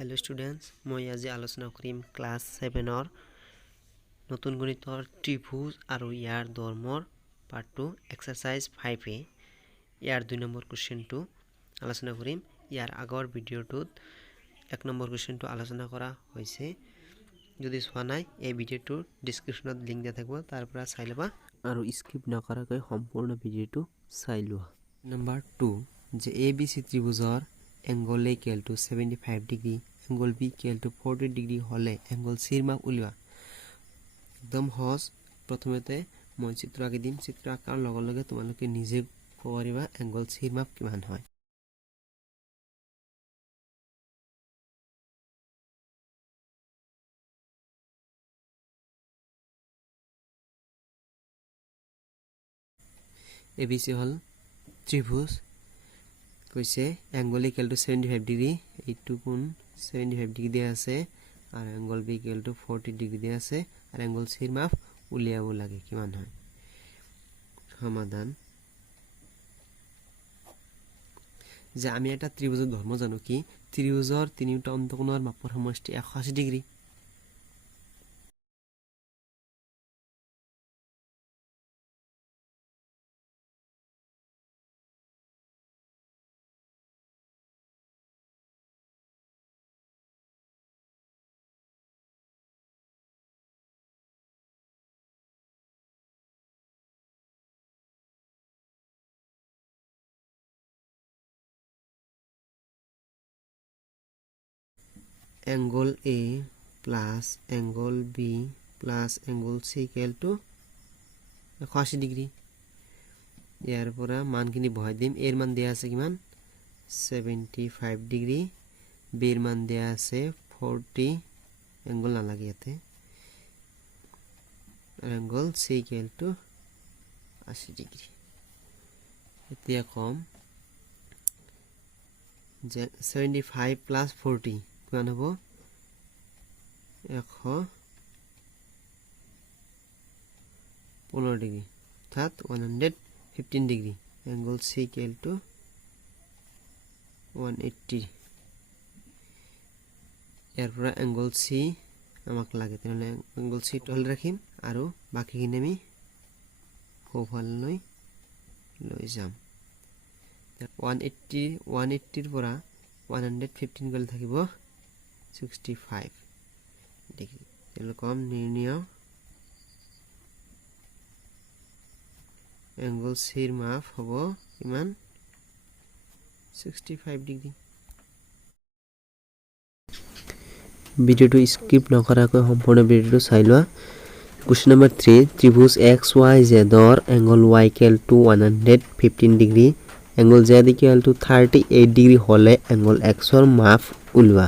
Hello students मैं आज आलोचना करिम क्लास 7 नतुन गणितर त्रिभुज और यार धर्मर पार्ट 2 एक्सारसाइज 5 यार 2 नम्बर क्वेश्चन तो आलोचना करिम। यार आगर भिडिओटुत 1 नम्बर क्वेश्चन तो आलोचना करा होइसे। यदि चोवा नाइ এই ভিডিওটোৰ ডেসক্ৰিপচনত লিংক দিয়া থাকিব, তাৰ পৰা চাই লবা আৰু স্কিপ নকৰাকৈ সম্পূৰ্ণ ভিডিওটো চাই লোৱা। নাম্বাৰ 2 যে ABC ত্ৰিভুজৰ angle A equal to 75 degree angle B equal to 40 degree हले एंगल C ৰ মাপ উলিওৱা। একদম সহজ। প্ৰথমতে মই চিত্ৰ আঁকি দিম, চিত্ৰ আঁকাৰ লগে লগে তোমালোকে নিজে ক'ব পাৰিবা এংগল C ৰ মাপ কিমান হয়। ABC হল ত্ৰিভুজ, কৈছে एंगल इक्वल टू 75 डिग्री, এইটো কোণ 75 ডিগ্রি দিয়া আছে আর angle B equal to 40 degree দিয়া আছে আর एंगल C ৰ মাপ উলিয়াব লাগে কিমান হয়। সমাধান যে আমি এটা ত্ৰিভুজৰ ধৰ্ম জানো কি ত্ৰিভুজৰ তিনিটা অন্তকোণৰ মাপৰ সমষ্টি 180 ডিগ্রি। Angle A plus angle B plus angle C equal to 180 degree. यार পৰা মানখিনি বহাই দিম। এর মান দেয়া আছে কিমান 75 ডিগ্রি, B এর মান দেয়া আছে 40, एंगल না লাগে ইয়াতে, angle C equal to 80 degree. এতিয়া কম যে 75 প্লাস 40 কিমান হ'ব 115 डिग्री অর্থাৎ 115 degree. Angle C equal to 180। ইয়াৰ পৰা एंगल C আমাক লাগে, তেনে एंगल C টল ৰাখিম আৰু বাকিখিনি আমি সোঁফাললৈ লৈ যাম। 180 ৰ পৰা 115 গলে থাকিব 65 ডিগ্ৰি। এৰকম নিৰ্ণয় एंगल C ৰ মাপ হ'ব কিমান 65 ডিগ্ৰি। ভিডিওটো স্কিপ নকৰাকৈ সম্পূৰ্ণ ভিডিওটো চাই লোৱা। क्वेश्चन नंबर 3 त्रिभुज XYZ और angle Y equal to 115 degree angle Z equal to 38 degree হলে एंगल X ৰ মাপ উলিওৱা।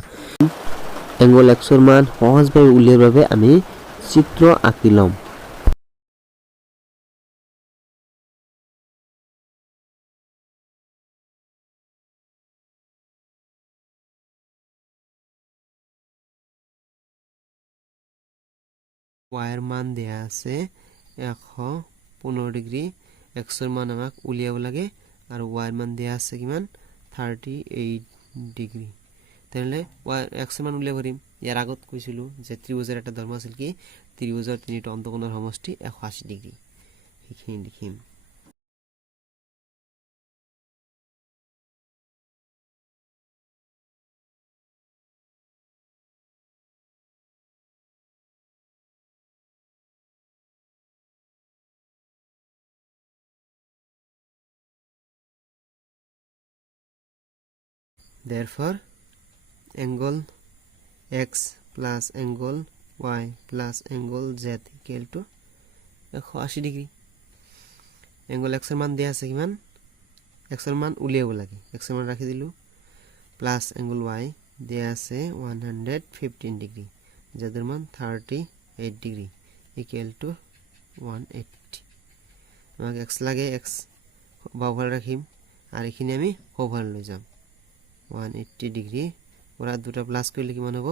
एंगल X ৰ মান সহজভাৱে উলিয়াৰ বাবে আমি চিত্ৰ আঁকি লম। Y ৰ মান দেয়া আছে 115 ডিগ্ৰি, X ৰ মান আমাক উলিয়াব লাগে আৰু Y ৰ মান দেয়া আছে কিমান 38 ডিগ্ৰি। তেনে X ৰ মান উলিয়াব পাৰিম। ইয়াৰ আগত কৈছিলো যে ত্ৰিভুজৰ এটা ধৰ্ম আছিল কি ত্ৰিভুজৰ তিনিটা অন্তকোণৰ সমষ্টি 180 ডিগ্রি। সেইখিনি লিখিম। Therefore, angle X plus angle Y plus angle Z equal to 180 degree. angle X ৰ মান দিয়া আছে কিমান X ৰ মান উলিয়াব লাগে, X ৰ মান ৰাখি দিলো প্লাস angle Y দিয়া আছে 115 ডিগ্ৰি, Z ৰ মান 38 ডিগ্রি equal to 180। আমাক X লাগে, X বাওফালে রাখিম আর এখানে আমি সোঁফালে লৈ যাম। 180 ডিগ্রি ওরা দুটা প্লাস করলে কিমান হ'ব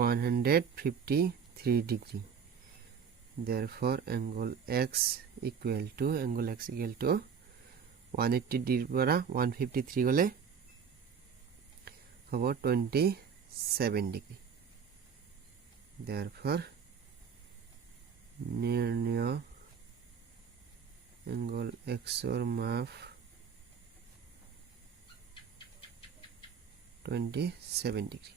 153 degree. therefore angle X equal to 180 degree পৰা 153 গলে হব 27 ডিগ্ৰী therefore নিৰ্ণয় angle x or মাপ 27 ডিগ্ৰী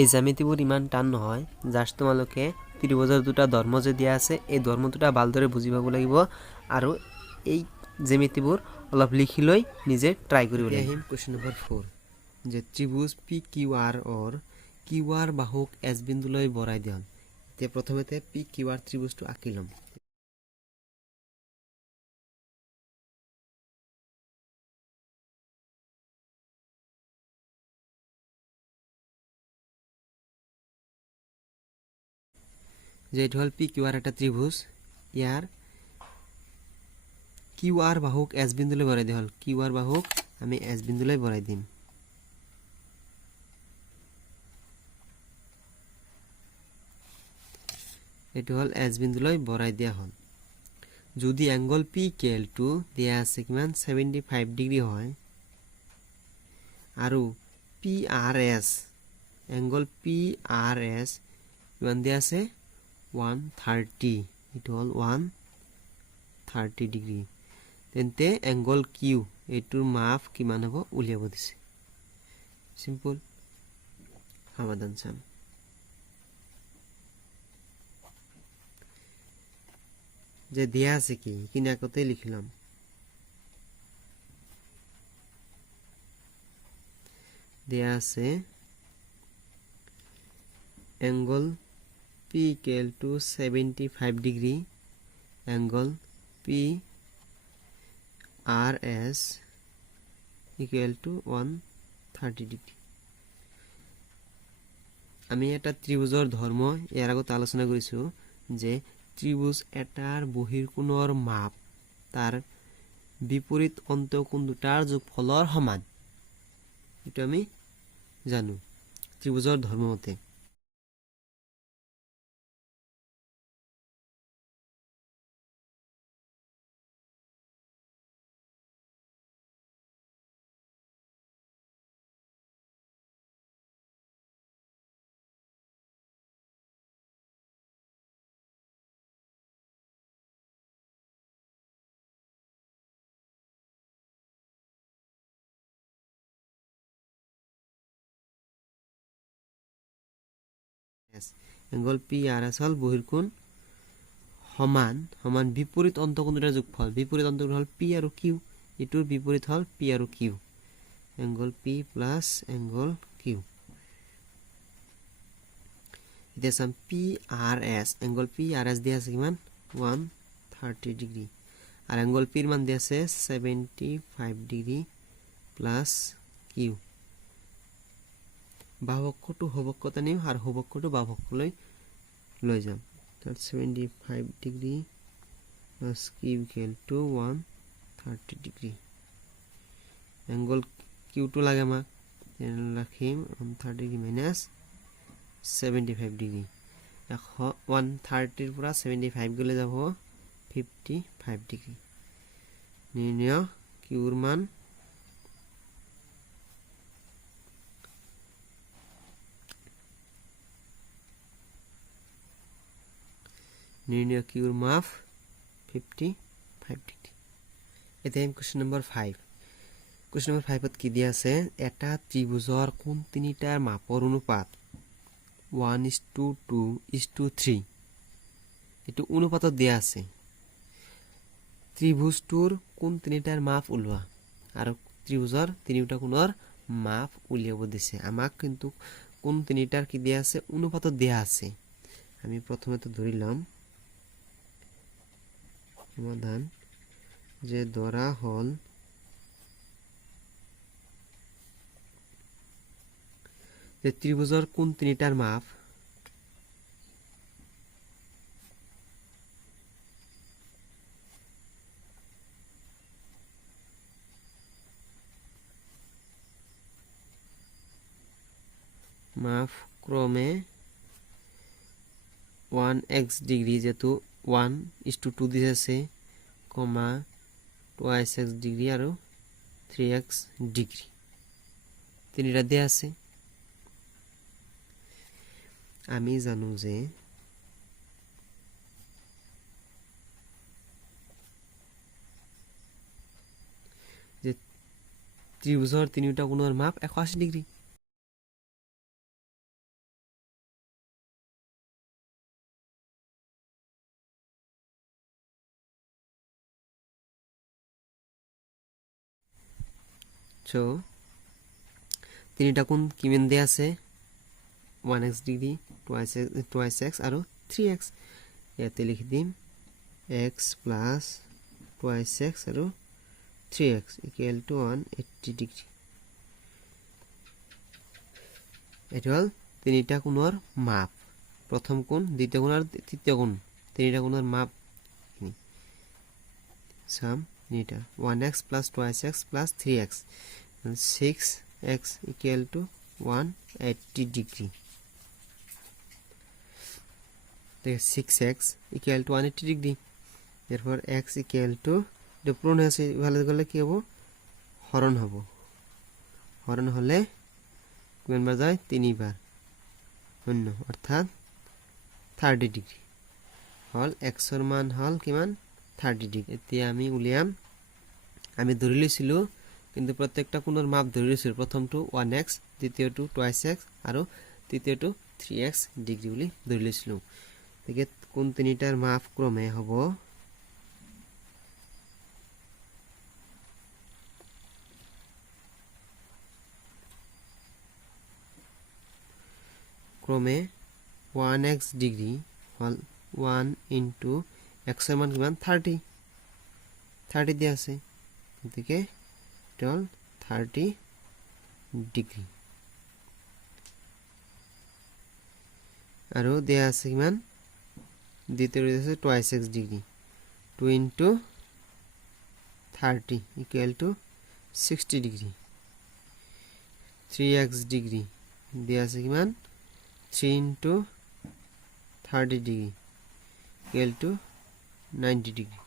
এই জ্যামিতিবোৰ ইমান টান নহয় জাস্ট তোমালোকে ত্ৰিভুজৰ দুটা ধৰ্ম যে দিয়া আছে এই ধৰ্ম দুটা ভালদৰে বুজি পাব লাগিব আৰু এই জ্যামিতিবোৰ অলপ লিখি লৈ নিজে ট্ৰাই কৰিব লাগিব কোৱেশ্চন নম্বৰ 4 যে ত্ৰিভুজ PQR or QR বাহুক S বিন্দুলৈ বৰাই দিয়ক তে প্ৰথমতে PQR ত্ৰিভুজটো আঁকি লম যে এটো হল PQR এটা ত্ৰিভুজ ইয়াৰ QR বাহুক S বিন্দুলৈ বৰাই দিয়া হল QR বাহুক আমি S বিন্দুলৈ বৰাই দিম এটো হল S বিন্দুলৈ বৰাই দিয়া হল যদি অ্যাঙ্গল PQL2 দিয়া আছে কিমান 75 ডিগ্ৰী হয় আৰু PRS অ্যাঙ্গল PRS কিমান দিয়া আছে 130 it all 130 ডিগ্ৰী তেন্তে অ্যাঙ্গল Q এটোৰ মাপ কিমান হ'ব উলিয়াব দিছে সিম্পল সমাধান চাম যে দিয়া আছে কি কিনাকতে লিখলাম দিয়া আছে angle P equal to 75 degree angle PRS equal to 130 degree আমি এটা ত্ৰিভুজৰ ধৰ্ম ইয়াৰ আগত আলোচনা কৰিছো যে ত্ৰিভুজ এটাৰ বহিৰ্কোণৰ মাপ তাৰ বিপৰীত অন্তঃকোণ দুটাৰ যোগফলৰ সমান এটো আমি জানো ত্ৰিভুজৰ ধৰ্ম মতে angle PRS হল বহিৰ্কোণ সমান বিপৰীত অন্তঃকোণ দুটাৰ যোগফল বিপৰীত অন্তঃকোণ হল P আৰু Q এটোৰ বিপৰীত হল P আৰু Q angle P plus angle Q এতিয়া সাম PRS angle PRS দিয়া আছে কিমান 130 ডিগ্ৰী আৰ angle P এৰ মান দিয়া আছে 75 ডিগ্ৰী plus Q বাহুবক্ষটো হবক্ষতা নিম আৰ হবক্ষটো বাহুবক্ষলৈ লৈ যাম তাত 75 degree plus Q equal to 130 degree angle Q to লাগে আমাক ৰাখিম 130 ডিগ্ৰী minus 75 ডিগ্ৰী 130 এৰ পুৰা 75 গলে যাব 55 ডিগ্ৰী নিৰ্ণয় Q এৰ মান নিৰ্ণয় Q এৰ মাপ 55 ডিগ্ৰী এতিয়া কোশ্চেন নম্বৰ 5 কোশ্চেন নম্বৰ 5 ত কি দিয়া আছে এটা ত্ৰিভুজৰ কোণ তিনিটাৰ মাপৰ অনুপাত 1:2:3 এটো অনুপাতত দিয়া আছে ত্ৰিভুজটোৰ কোণ তিনিটাৰ মাপ উলোৱা আৰু ত্ৰিভুজৰ তিনিটা কোণৰ মাপ উলিয়াব দিছে আমাক কিন্তু কোণ তিনিটাৰ কি দিয়া আছে অনুপাতত দিয়া আছে আমি প্ৰথমতে ধৰি লম সমাধান যে ধৰা হল যে ত্ৰিভুজৰ কোণ তিনিটাৰ মাপ ক্ৰমে 1x ডিগ্ৰী যেটো 1:2 দিছে আছে কমা 2x ডিগ্ৰী আৰু 3x ডিগ্ৰী তিনিটা দিয়া আছে আমি জানো যে ত্ৰিভুজৰ তিনিটা কোণৰ মাপ 180 ডিগ্ৰী সো তিনিটা কোণ কিমান দিয়া আছে 1x ডিগ্ৰী 2x আৰু 3x ইয়াতে লিখি দিম x plus 2x আৰু 3x equal to 180 ডিগ্ৰী এটা হল তিনিটা কোণৰ মাপ প্ৰথম কোণ দ্বিতীয় কোণ আৰু তৃতীয় কোণ তিনিটা কোণৰ মাপ সাম নিটা 1x plus 2x plus 3x 6x equal to 180 degree 6x equal to 180 degree therefore x equal to the পূরণ আছে ভালো গলে কি হবে হরণ হলে কোন বার যায় তিনবার শূন্য অর্থাৎ 30 ডিগ্রি হল x এর মান হল কিমান 30 ডিগ্রি এতিয়া আমি উলিয়াম আমি ধৰি লৈছিলো কিন্তু প্ৰত্যেকটা কোণৰ মাপ ধৰি লৈছিল প্ৰথমটো 1x দ্বিতীয়টো 2x আৰু তৃতীয়টো 3x ডিগ্ৰী বুলি ধৰি লৈছিলো তেকে কোণ তিনিটাৰ মাপ ক্ৰমে হ'ব ক্ৰমে 1x ডিগ্ৰি হল 1 into x এৰ মান কিমান 30 দিয়া আছে এদিকে টোটাল 30 ডিগ্ৰি আৰু দিয়া আছে কিমান দ্বিতীয় আছে 2x degree 2 into 30 equal to 60 degree 3x degree দিয়া আছে কিমান 3 into 30 degree equal to 90 degree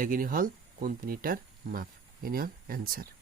এগিনি হল কোণ তিনিটাৰ মাপ এনি হল आंसर